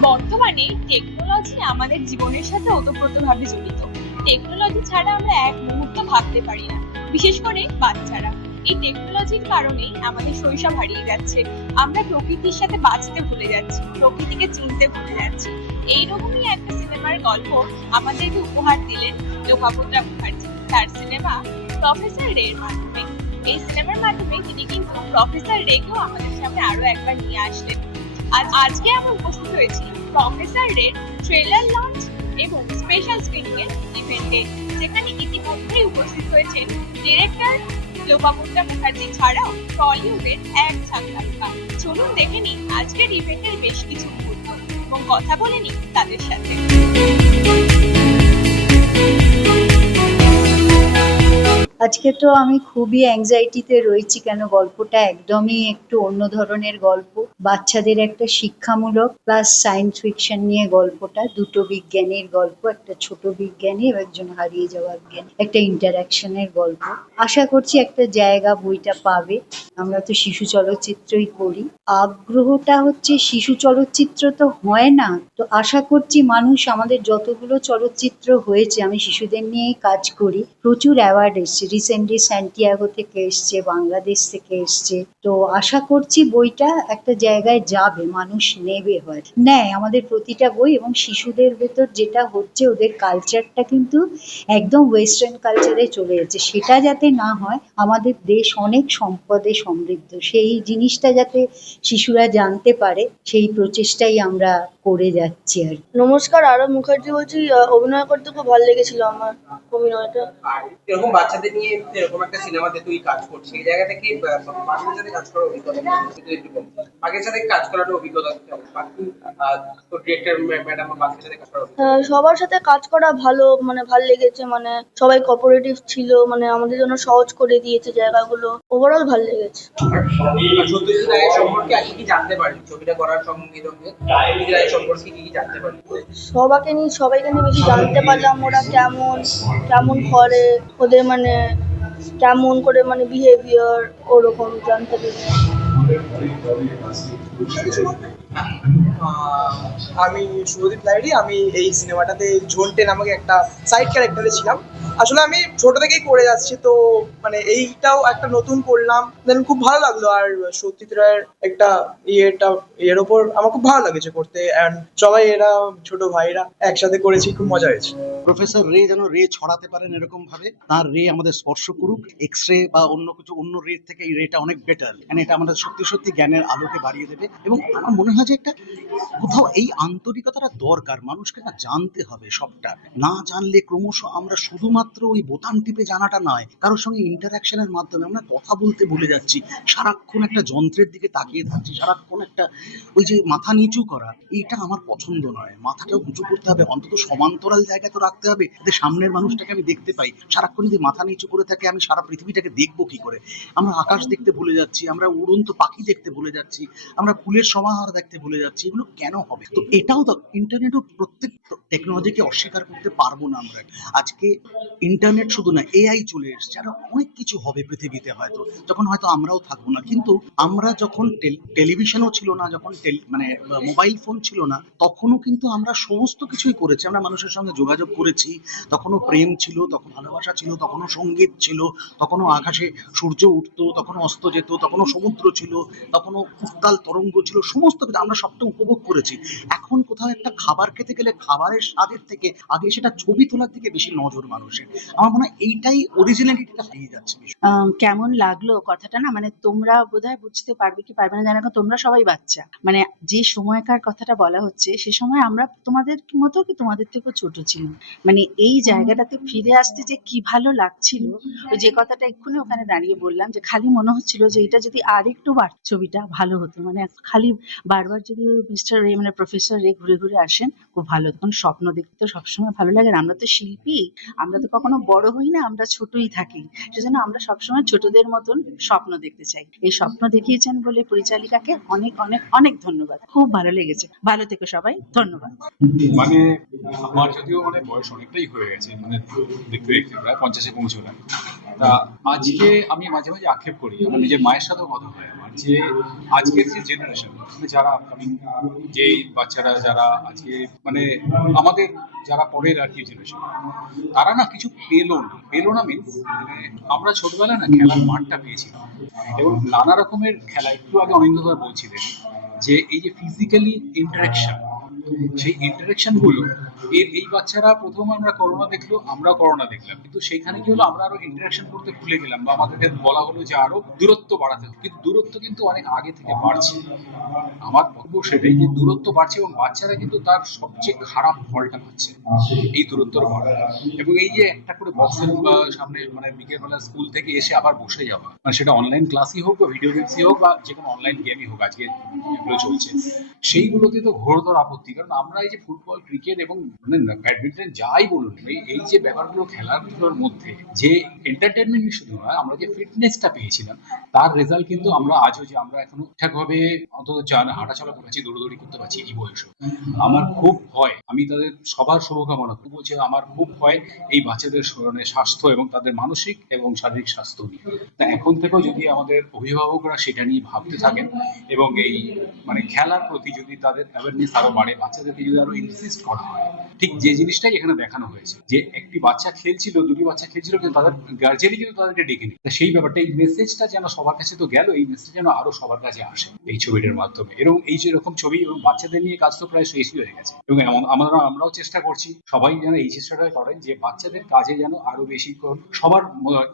বর্তমানে টেকনোলজি আমাদের জীবনের সাথে ওতপ্রোতভাবে জড়িত। টেকনোলজি ছাড়া আমরা এক মুহূর্ত ভাবতে পারি না, বিশেষ করে বাচ্চারা। এই টেকনোলজির কারণেই আমাদের শৈশব হারিয়ে যাচ্ছে। আমরা প্রকৃতির সাথে বাঁচতে ভুলে যাচ্ছি, প্রকৃতিকে চিনতে ভুলে যাচ্ছি। এইরকমই একটা সিনেমার গল্প আমাদেরকে উপহার দিলেন লোপামুদ্রা মুখার্জি তার সিনেমা প্রফেসর রের মাধ্যমে। এই সিনেমার মাধ্যমে তিনি কিন্তু প্রফেসর রেকেও আমাদের সামনে আরো একবার নিয়ে আসলেন। আজকে আমরা উপস্থিত হয়েছি প্রফেসর রের ট্রেলার লঞ্চ এবং স্পেশাল স্ক্রিনিং এর ইভেন্টে, যেখানে ইতিমধ্যেই উপস্থিত হয়েছেন ডিরেক্টর লোপামুদ্রা মুখার্জি ছাড়াও টলিউডের এক ঝাঁক তারকা। চলুন দেখে নিই আজকের ইভেন্টের বেশ কিছু মুহূর্ত এবং কথা বলে নিই তাদের সাথে। আজকে তো আমি খুবই অ্যাংজাইটিতে রয়েছি, কেন গল্পটা একদমই একটু অন্য ধরনের গল্প। বাচ্চাদের একটা শিক্ষামূলক প্লাস সায়েন্স ফিকশন নিয়ে গল্পটা। দুটো বিজ্ঞানীর গল্প, একটা ছোট বিজ্ঞানী এবং একজন হারিয়ে যাওয়া বিজ্ঞানী, একটা ইন্টারাকশনের গল্প। আশা করছি একটা জায়গা বইটা পাবে। আমরা তো শিশু চলচ্চিত্রই করি, আগ্রহটা হচ্ছে শিশু চলচ্চিত্র তো হয় না, তো আশা করছি মানুষ আমাদের যতগুলো চলচ্চিত্র হয়েছে, আমি শিশুদের নিয়েই কাজ করি, প্রচুর অ্যাওয়ার্ড এসছে। রিসেন্টলি স্যান্টিয়াগো থেকে এসছে, বাংলাদেশ থেকে এসছে। তো আশা করছি বইটা একটা জায়গায় যাবে, মানুষ নেবে, হয় নেয় আমাদের প্রতিটা বই। এবং শিশুদের ভেতর যেটা হচ্ছে, ওদের কালচারটা কিন্তু একদম ওয়েস্টার্ন কালচারে চলে যাচ্ছে, সেটা যাতে না হয়। আমাদের দেশ অনেক সম্পদে সমৃদ্ধ, সেই জিনিসটা যাতে শিশুরা জানতে পারে, সেই প্রচেষ্টাই আমরা করে যাচ্ছি আর কি। নমস্কার, আরব মুখার্জি বলছি। অভিনয় করতে খুব ভালো লেগেছিল আমার অভিনয়টা। আর এরকম বাচ্চাদের নিয়ে এরকম একটা সিনেমাতে তুই কাজ করছিস, এই জায়গা থেকে বাকির সাথে কাজ করার অভিজ্ঞতা কেমন? বাকির সাথে কাজ করার অভিজ্ঞতা কেমন? বাকি তোর ডিরেক্টর ম্যাডাম বা বাকির সাথে কাজ করার সবার সাথে কাজ করা ভালো, ভালো লেগেছে। সবাই কোঅপারেটিভ ছিল, আমাদের জন্য সহজ করে দিয়েছে জায়গাগুলো। ওভারঅল ভালো লেগেছে। সত্যজিৎ রায়ের সম্পর্কে আর কি কি জানতে পারলি ছবিটা করার সঙ্গে সঙ্গে? সত্যজিৎ রায়ের সম্পর্কে কি কি জানতে পারলি? সবাইকে নিয়ে বেশি জানতে পারলাম, ওরা কেমন কেমন করে, ওদের কেমন করে বিহেভিয়ার, ওরকম জানতে পেরেছি। আমি শুভদীপ লাহিড়ী। আমি এই সিনেমাটাতে ঝন্টে নামক একটা সাইড ক্যারেক্টারে ছিলাম। আসলে আমি ছোট থেকেই করে যাচ্ছি, তো এইটাও একটা নতুন করলাম, দেন খুব ভালো লাগলো। আর সত্যজিৎ রায়ের একটা এর ওপর আমার খুব ভালো লাগছে করতে, অ্যান্ড সবাই এরা ছোট ভাইরা একসাথে করেছি, খুব মজা হয়েছে। প্রফেসর রে যেন রে ছড়াতে পারেন এরকম ভাবে, তার রে আমাদের স্পর্শ করুক। এক্স রে বা অন্য কিছু, অন্য রে থেকে এই রেটা অনেক বেটার, মানে এটা আমাদের সত্যি সত্যি জ্ঞানের আলোকে বাড়িয়ে দেবে। এবং আমার মনে হয় যে একটা কোথাও এই আন্তরিকতাটা দরকার, মানুষকে না জানতে হবে সবটা। না জানলে ক্রমশ আমরা শুধুমাত্র ওই বোতাম টিপে জানাটা নয়, কারোর সঙ্গে ইন্টারাকশনের মাধ্যমে আমরা কথা বলতে ভুলে যাচ্ছি, সারাক্ষণ একটা যন্ত্রের দিকে তাকিয়ে থাকছি, সারাক্ষণ একটা ওই যে মাথা নিচু করা, এইটা আমার পছন্দ নয়। মাথাটাও উঁচু করতে হবে, অন্তত সমান্তরাল জায়গায় তো রাখতে হবে, যাতে সামনের মানুষটাকে আমি দেখতে পাই। সারাক্ষণ যদি মাথা নিচু করে থাকে, আমি সারা পৃথিবীটাকে দেখবো কি করে? আমরা আকাশ দেখতে ভুলে যাচ্ছি, আমরা উড়ন্ত পাখি দেখতে ভুলে যাচ্ছি, আমরা ফুলের সমাহার দেখতে ভুলে যাচ্ছি। এগুলো কেন হবে? তো এটাও তো ইন্টারনেটও, প্রত্যেক টেকনোলজিকে অস্বীকার করতে পারবো না আমরা। আজকে ইন্টারনেট শুধু না, এআই চলে এসছে, আরো অনেক কিছু হবে পৃথিবীতে হয়তো, যখন হয়তো আমরাও থাকবো না। কিন্তু আমরা যখন টেলিভিশনও ছিল না, যখন মোবাইল ফোন ছিল না, তখনও কিন্তু আমরা সমস্ত কিছুই করেছি। আমরা মানুষের সঙ্গে যোগাযোগ করেছি, তখনও প্রেম ছিল, তখন ভালোবাসা ছিল, তখনও সঙ্গীত ছিল, তখনও আকাশে সূর্য উঠতো, তখনও অস্ত যেত, তখনও সমুদ্র ছিল, তখনও উত্তাল তরঙ্গ ছিল, সমস্ত কিছু আমরা সবটা উপভোগ করেছি। এখন কোথাও একটা খাবার খেতে গেলে খাবারের স্বাদের থেকে আগে সেটা ছবি তোলার দিকে বেশি নজর মানুষের। আমার মনে হয় এইটাই অরিজিনালিটিটা হারিয়ে যাচ্ছে। কেমন লাগলো কথাটা না, তোমরা বোধহয় বুঝতে পারবে কি পারবে না জানি না, তোমরা সবাই বাচ্চা। যে সময়কার কথাটা বলা হচ্ছে, সে সময় আমরা তোমাদের মতো কি তোমাদের থেকেও ছোট ছিলাম। এই জায়গাটাতে ফিরে আসতে যে কি ভালো লাগছিল। ওই যে কথাটা এক্ষুনি ওখানে দাঁড়িয়ে বললাম, যে খালি মনে হচ্ছিল যে এটা যদি আর একটু ছবিটা ভালো হতো, খালি বারবার যদি মিস্টার রে প্রফেসর রে ঘুরে ঘুরে আসেন, খুব ভালো। তখন স্বপ্ন দেখতে তো সবসময় ভালো লাগে। আর আমরা তো শিল্পী, আমরা তো কখনো বড় হই না, আমরা ছোটই থাকি। সেজন্য আমরা সবসময় ছোটদের মতন স্বপ্ন দেখতে চাই। এই স্বপ্ন দেখিয়েছেন বলে পরিচালিকাকে অনেক অনেক অনেক ধন্যবাদ। খুব ভালো লেগেছে। ভালো থেকো সবাই, ধন্যবাদ। মানে আমার যদিও বয়স অনেকটাই হয়ে গেছে, দেখতে দেখতে প্রায় 50-এ পৌঁছলাম। তা আজকে আমি মাঝে মাঝে আক্ষেপ করি, আমার নিজের মায়ের সাথেও কথা হয় আমার, যে আজকের যে জেনারেশন, যারা আপকামিং যে বাচ্চারা যারা আজকে মানে আমাদের যারা পরের আর কি জেনারেশন, তারা না কিছু পেলো না মিন্স মানে আমরা ছোটবেলায় না খেলার মাঠটা পেয়েছিলাম এবং নানা রকমের খেলা। একটু আগে অনিন্দদা বলছিলেন যে এই যে ফিজিক্যালি ইন্টারাকশন, সেই ইন্টারাকশন গুলো এই বাচ্চারা প্রথম আমরা করোনা দেখলো, আমরা করোনা দেখলাম, কিন্তু সেইখানে কি হলো আমরা আরো ইন্টারাকশন করতে ভুলে গেলাম বা আমাদেরকে বলা হলো যে আরো দূরত্ব বাড়াতে হবে, কিন্তু দূরত্ব কিন্তু অনেক আগে থেকে বাড়ছে। আমার বক্তব্য সেটাই যে দূরত্ব বাড়ছে এবং বাচ্চারা কিন্তু তার সবচেয়ে খারাপ ফলটা পাচ্ছে এই দূরত্বর বাড়া। এবং এই যে একটা করে বক্সের সামনে মানে বিকেলবেলা স্কুল থেকে এসে আবার বসে যাওয়া, মানে সেটা অনলাইন ক্লাসই হোক বা ভিডিও গেমসই হোক বা যে কোনো অনলাইন গেমই হোক আজকে যেগুলো চলছে, সেইগুলোতে তো ঘোরতর আপত্তি। কারণ আমরা এই যে ফুটবল, ক্রিকেট এবং মানে ব্যাডমিন্টন যাই বলুন, এই যে ব্যাপারগুলো খেলাধুলোর মধ্যে যে এন্টারটেনমেন্ট শুধু নয়, আমরা যে ফিটনেসটা পেয়েছিলাম তার রেজাল্ট কিন্তু আমরা আজও যে আমরা এখনো ঠিকভাবে অন্তত হাঁটাচলা করতে পারছি, দৌড়দৌড়ি করতে পারছি এই বয়সে। আমার খুব ভয়, আমি তাদের সবার শুভকামনা করবো, যে আমার খুব ভয় এই বাচ্চাদের স্বাস্থ্য এবং তাদের মানসিক এবং শারীরিক স্বাস্থ্য নিয়ে। তা এখন থেকেও যদি আমাদের অভিভাবকরা সেটা নিয়ে ভাবতে থাকেন এবং এই মানে খেলার প্রতি যদি তাদের অ্যাওয়ারনেস আরো বাড়ে, বাচ্চাদেরকে যদি আরো ইনসিস্ট করা হয়, ঠিক যে জিনিসটাই এখানে দেখানো হয়েছে যে একটি বাচ্চা খেলছিল, দুটি বাচ্চা খেলছিল, কিন্তু তাদের গার্জেনই কিন্তু তাদেরকে ডেকে নি। সেই ব্যাপারটা, এই মেসেজটা যেন সবার কাছে তো গেল, এই মেসেজ যেন আরো সবার কাছে আসে এই ছবিটার মাধ্যমে। এবং এই যে এরকম ছবি এবং বাচ্চাদের নিয়ে কাজ তো প্রায় শেষই হয়ে গেছে এবং আমরাও চেষ্টা করছি, সবাই যেন এই চেষ্টাটা করেন যে বাচ্চাদের কাজে যেন আরো বেশি সবার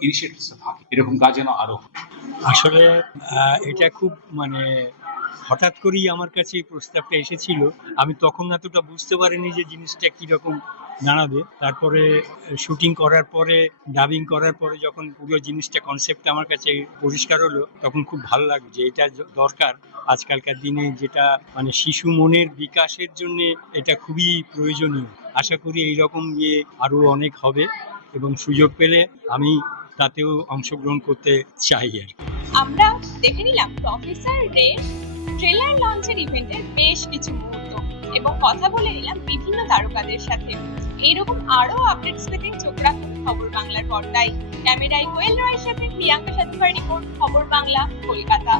ইনিশিয়েটিভ থাকে, এরকম কাজ যেন আরো। আসলে এটা খুব মানে হঠাৎ করেই আমার কাছে এই প্রস্তাবটা এসেছিল। আমি তখন এতটা বুঝতে পারিনি যে জিনিসটা কিরকম দাঁড়াবে। তারপরে শুটিং করার পরে, ডাবিং করার পরে যখন পুরো জিনিসটা কনসেপ্টটা আমার কাছে পরিষ্কার হলো, তখন খুব ভালো লাগলো যে এটা দরকার আজকালকার দিনে, যেটা মানে শিশু মনের বিকাশের জন্য এটা খুবই প্রয়োজনীয়। আশা করি এইরকম আরো অনেক হবে এবং সুযোগ পেলে আমি তাতেও অংশগ্রহণ করতে চাই আর কি। আমরা দেখে নিলাম প্রফেসর রে ট্রেলার লঞ্চের ইভেন্টের বেশ কিছু মুহূর্ত এবং কথা বলে নিলাম বিভিন্ন তারকাদের সাথে। এইরকম আরো আপডেটস পেতে চোখ রাখুন খবর বাংলার পর্দায়। ক্যামেরায় কোয়েল রয়ের সাথে প্রিয়াঙ্কা সাথীবার রিপোর্ট, খবর বাংলা, কলকাতা।